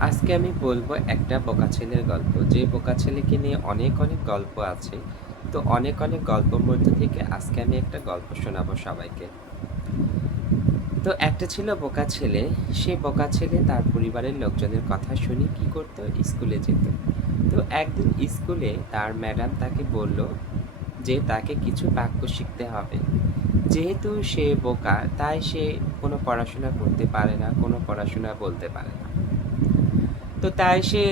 আজকে আমি বলব একটা বোকা ছেলের গল্প। যে বোকা ছেলেকে নিয়ে অনেক, অনেক গল্প আছে। তো অনেক, অনেক গল্পের মধ্যে থেকে আজকে আমি একটা গল্প শোনাবো সবাইকে। তো একটা ছিল বোকা ছেলে। সে বোকা ছেলে তার পরিবারের লোকজনের কথা শুনে কি করত? স্কুলে যেত। তো একদিন স্কুলে তার ম্যাডাম তাকে বলল যে তাকে কিছু বাক্য শিখতে হবে। যেহেতু সে বোকা তাই সে কোনো পড়াশোনা করতে পারে না, কোনো পড়াশোনা বলতে পারে না। তো তাই সে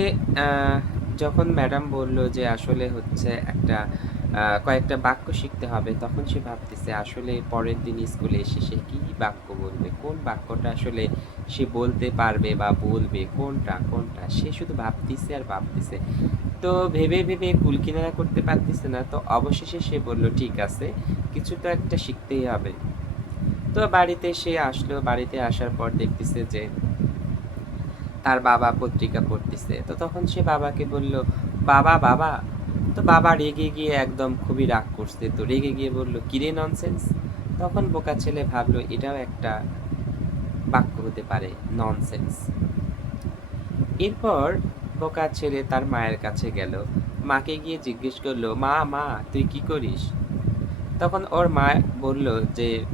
যখন ম্যাডাম বলল যে আসলে হচ্ছে একটা কয়েকটা বাক্য শিখতে হবে, তখন সে ভাবতেছে আসলে পরের দিন স্কুলে এসে সে কী বাক্য বলবে? কোন বাক্যটা আসলে সে বলতে পারবে বা বলবে কোনটা, কোনটা? সে শুধু ভাবতেছে আর ভাবতেছে তো ভেবে, ভেবে কুল কিনারা করতে পারতেছে না। তো অবশেষে সে বলল, "ঠিক আছে, কিছু তো একটা শিখতেই হবে।" তো বাড়িতে সে আসলো। বাড়িতে আসার পর দেখতেছে যে তার বাবা পত্রিকা পড়তেছে। তো তখন সে বাবাকে বলল, "বাবা, বাবা" তো বাবা রেগে গিয়ে একদম খুবই রাগ করছে। তো রেগে গিয়ে বলল, "কিরে ননসেন্স?" তখন বোকা ছেলে ভাবল এটাও একটা বাক্য হতে পারে, ননসেন্স। এরপর বোকা ছেলে তার মায়ের কাছে গেল। মাকে গিয়ে জিজ্ঞেস করল, "মা, মা তুই কি করিস?" তখন ওর মা বলল যে,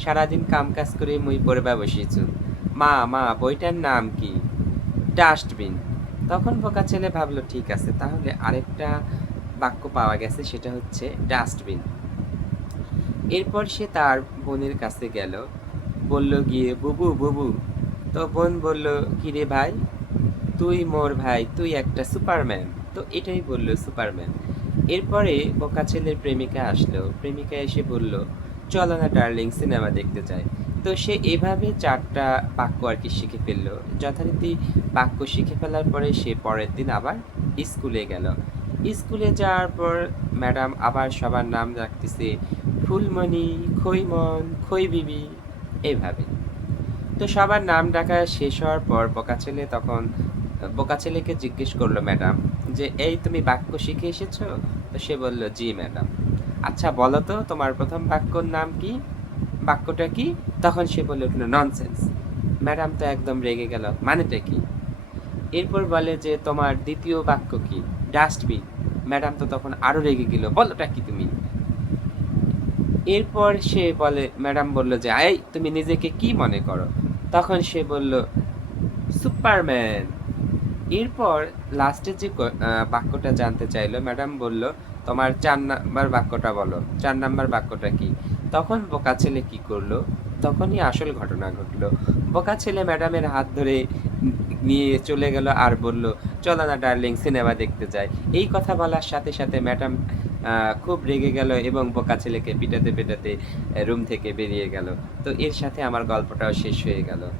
"সারাদিন কাম-কাজ করে মুই পড়বা বসিছু। মা, মা বইটার নাম কি?" ডাস্টবিন। তখন বোকা ছেলে ভাবল ঠিক আছে তাহলে আরেকটা বাক্য পাওয়া গেছে সেটা হচ্ছে ডাস্টবিন। এরপর সে তার বোনের কাছে গেল। বলল গিয়ে, "বুবু, বুবু" তো বোন বলল, "কিরে ভাই? তুই মোর ভাই, তুই একটা সুপারম্যান।" তো এটাই বলল সুপারম্যান। এরপরে বোকা ছেলের প্রেমিকা আসলো। প্রেমিকা এসে বলল, "চলো না ডার্লিং সিনেমা দেখতে যাই।" তো সে এভাবে চারটা বাক্য আর কি শিখে ফেলল যথারীতি বাক্য শিখে ফেলার পরে সে পরের দিন আবার স্কুলে গেল। স্কুলে যাওয়ার পর ম্যাডাম আবার সবার নাম রাখতেছে ফুলমণি, খইমন, খইবিবি এভাবে। তো সবার নাম ডাকা শেষ হওয়ার পর বোকা ছেলে তখন বোকা ছেলেকে জিজ্ঞেস করল ম্যাডাম যে, "এই তুমি বাক্য শিখে এসেছ?" তো সে বলল, "জি ম্যাডাম।" "আচ্ছা বলো তো তোমার প্রথম বাক্যর নাম কি? বাক্যটা কি?" তখন সে বলে উঠল, "ননসেন্স।" ম্যাডাম তো একদম রেগে গেল। "মানেটা কি?" এরপর বলে যে, "তোমার ২য় বাক্য কি?" "ডাস্টবিন।" ম্যাডাম তো তখন আরও রেগে গেল। "বলোটা কি তুমি?" এরপর সে বলে ম্যাডাম বলল যে, "এই তুমি নিজেকে কি মনে করো?" তখন সে বলল, "সুপারম্যান।" এরপর লাস্টের যে বাক্যটা জানতে চাইল, ম্যাডাম বলল, "তোমার চার নাম্বার বাক্যটা বলো। চার নাম্বার বাক্যটা কি?" তখন বোকা ছেলে কি করল তখনই আসল ঘটনা ঘটলো বোকা ছেলে ম্যাডামের হাত ধরে নিয়ে চলে গেল আর বলল, "চলো না ডার্লিং সিনেমা দেখতে যায় এই কথা বলার সাথে, সাথে ম্যাডাম খুব রেগে গেল এবং বোকা ছেলেকে পিটাতে, পেটাতে রুম থেকে বেরিয়ে গেল। তো এর সাথে আমার গল্পটাও শেষ হয়ে গেল।